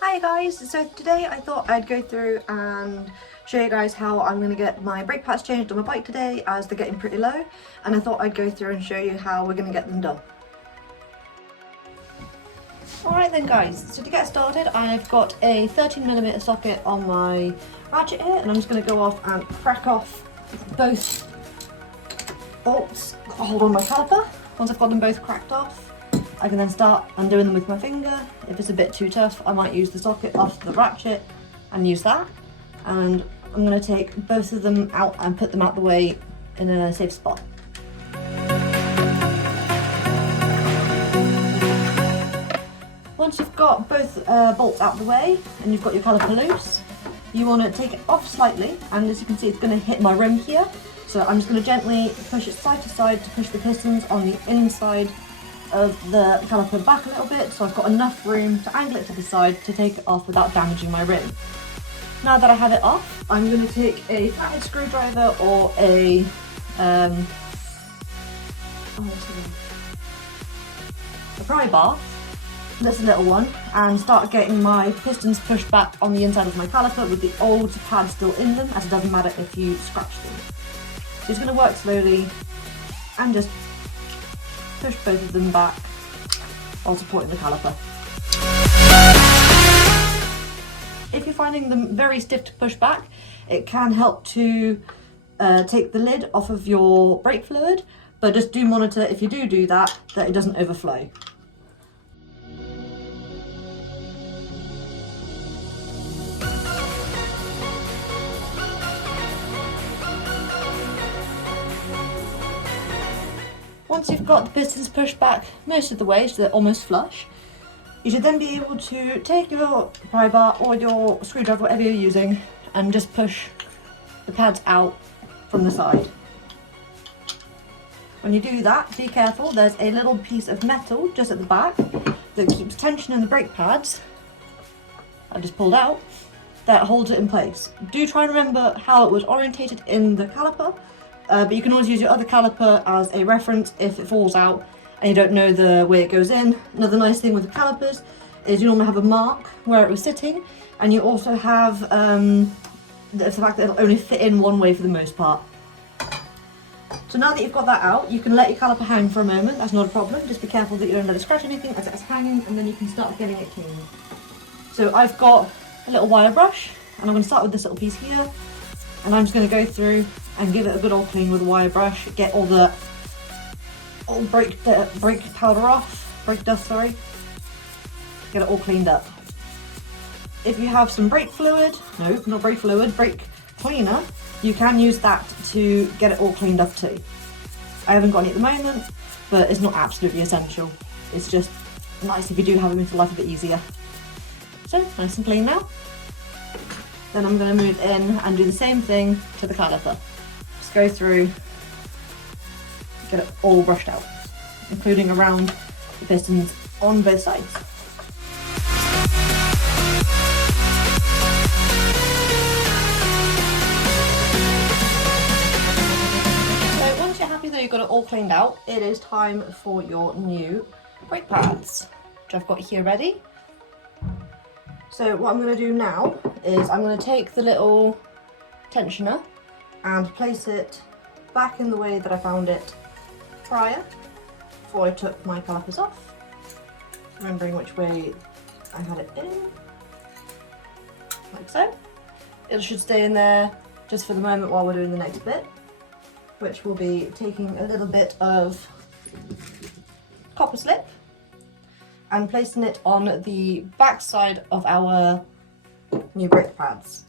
Hi guys, so today I thought I'd go through and show you guys how I'm going to get my brake pads changed on my bike today, as they're getting pretty low, and I thought I'd go through and show you how we're going to get them done. Alright then guys, so to get started I've got a 13mm socket on my ratchet here, and I'm just going to go off and crack off both bolts that hold on my caliper. Once I've got them both cracked off, I can then start undoing them with my finger. If it's a bit too tough, I might use the socket off the ratchet and use that. And I'm going to take both of them out and put them out the way in a safe spot. Once you've got both bolts out of the way and you've got your caliper loose, you want to take it off slightly, and as you can see it's going to hit my rim here. So I'm just going to gently push it side to side to push the pistons on the inside of the caliper back a little bit, so I've got enough room to angle it to the side to take it off without damaging my rim. Now that I have it off, I'm going to take a flathead screwdriver or a pry bar, this little one, and start getting my pistons pushed back on the inside of my caliper with the old pad still in them, as it doesn't matter if you scratch them. So it's going to work slowly and just push both of them back while supporting the caliper. If you're finding them very stiff to push back, it can help to take the lid off of your brake fluid, but just do monitor, if you do that, that it doesn't overflow. Once you've got the pistons pushed back most of the way so they're almost flush, you should then be able to take your pry bar or your screwdriver, whatever you're using, and just push the pads out from the side. When you do that, be careful, there's a little piece of metal just at the back that keeps tension in the brake pads, I just pulled out, that holds it in place. Do try and remember how it was orientated in the caliper. But you can always use your other caliper as a reference if it falls out and you don't know the way it goes in. Another nice thing with the calipers is you normally have a mark where it was sitting, and you also have the fact that it'll only fit in one way for the most part. So now that you've got that out, you can let your caliper hang for a moment, that's not a problem. Just be careful that you don't let it scratch anything as it's hanging, and then you can start getting it clean. So I've got a little wire brush, and I'm going to start with this little piece here, and I'm just going to go through and give it a good old clean with a wire brush, get all the old brake powder off, brake dust, sorry, get it all cleaned up. If you have some brake fluid, no, not brake fluid, brake cleaner, you can use that to get it all cleaned up too. I haven't got any at the moment, but it's not absolutely essential. It's just nice if you do have it, makes life a bit easier. So, nice and clean now. Then I'm going to move in and do the same thing to the caliper. Just go through, get it all brushed out, including around the pistons on both sides. So once you're happy that you've got it all cleaned out, it is time for your new brake pads, which I've got here ready. So what I'm going to do now is I'm going to take the little tensioner and place it back in the way that I found it prior, before I took my calipers off, remembering which way I had it in, like so. It should stay in there just for the moment while we're doing the next bit, which will be taking a little bit of copper slip and placing it on the back side of our new brake pads.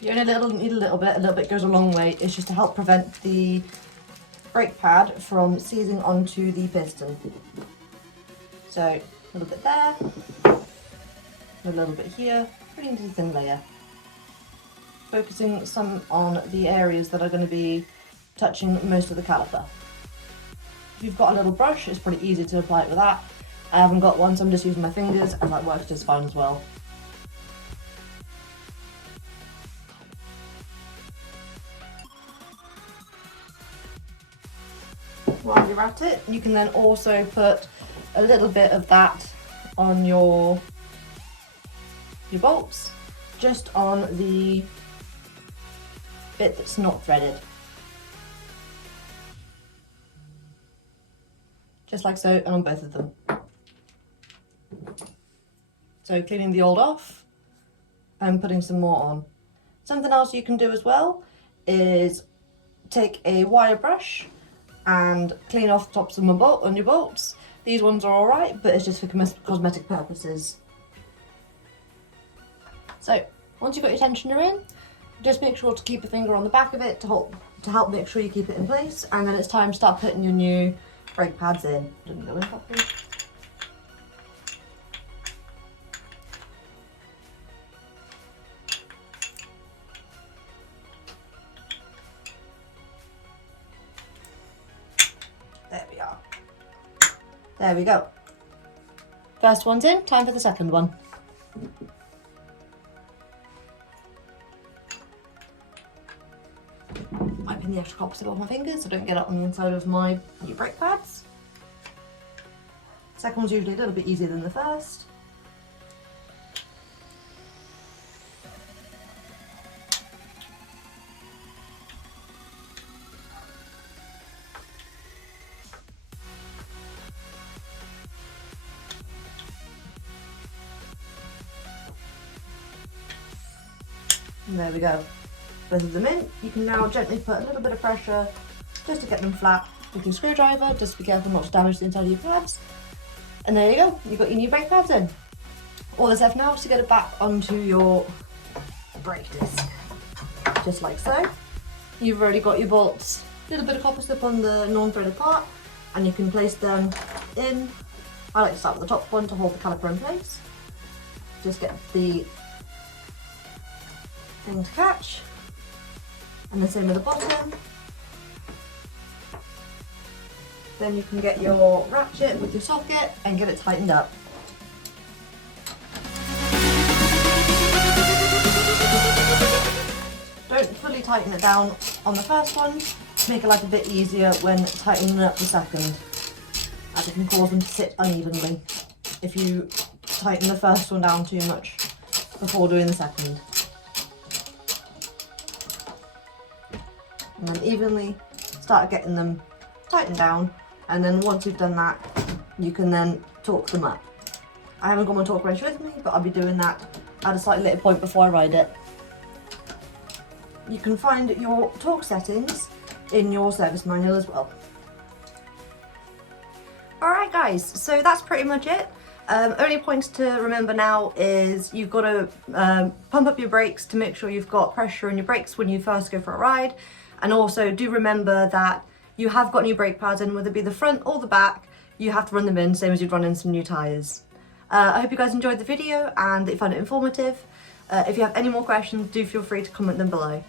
You only need a little bit goes a long way. It's just to help prevent the brake pad from seizing onto the piston. So a little bit there, a little bit here, pretty thin layer. Focusing some on the areas that are going to be touching most of the caliper. If you've got a little brush, it's pretty easy to apply it with that. I haven't got one, so I'm just using my fingers, and that works just fine as well. while you're at it, you can then also put a little bit of that on your bolts, just on the bit that's not threaded. Just like so, and on both of them. So cleaning the old off and putting some more on. Something else you can do as well is take a wire brush and clean off the tops of on your bolts. These ones are alright, but it's just for cosmetic purposes. So once you've got your tensioner in, just make sure to keep a finger on the back of it to help make sure you keep it in place, and then it's time to start putting your new brake pads in. Didn't go in properly. There we are. There we go. First one's in, time for the second one. Wiping the extra copper off my fingers so I don't get it on the inside of my new brake pads. The second one's usually a little bit easier than the first. And there we go. Both of them in. You can now gently put a little bit of pressure just to get them flat with your screwdriver. Just be careful not to damage the inside of your pads. And there you go. You've got your new brake pads in. All that's left now is to get it back onto your brake disc. Just like so. You've already got your bolts. A little bit of copper slip on the non-threaded part, and you can place them in. I like to start with the top one to hold the caliper in place. Just get the thing to catch. And the same with the bottom. Then you can get your ratchet with your socket and get it tightened up. Don't fully tighten it down on the first one, make it life a bit easier when tightening up the second, as it can cause them to sit unevenly if you tighten the first one down too much before doing the second. And then evenly start getting them tightened down, and then once you've done that, you can then torque them up. I haven't got my torque wrench with me, but I'll be doing that at a slightly later point before I ride it. You can find your torque settings in your service manual as well. Alright guys, so that's pretty much it. Only points to remember now is you've got to pump up your brakes to make sure you've got pressure in your brakes when you first go for a ride. And also do remember that you have got new brake pads in, whether it be the front or the back, you have to run them in, same as you'd run in some new tyres. I hope you guys enjoyed the video and that you found it informative. If you have any more questions, do feel free to comment them below.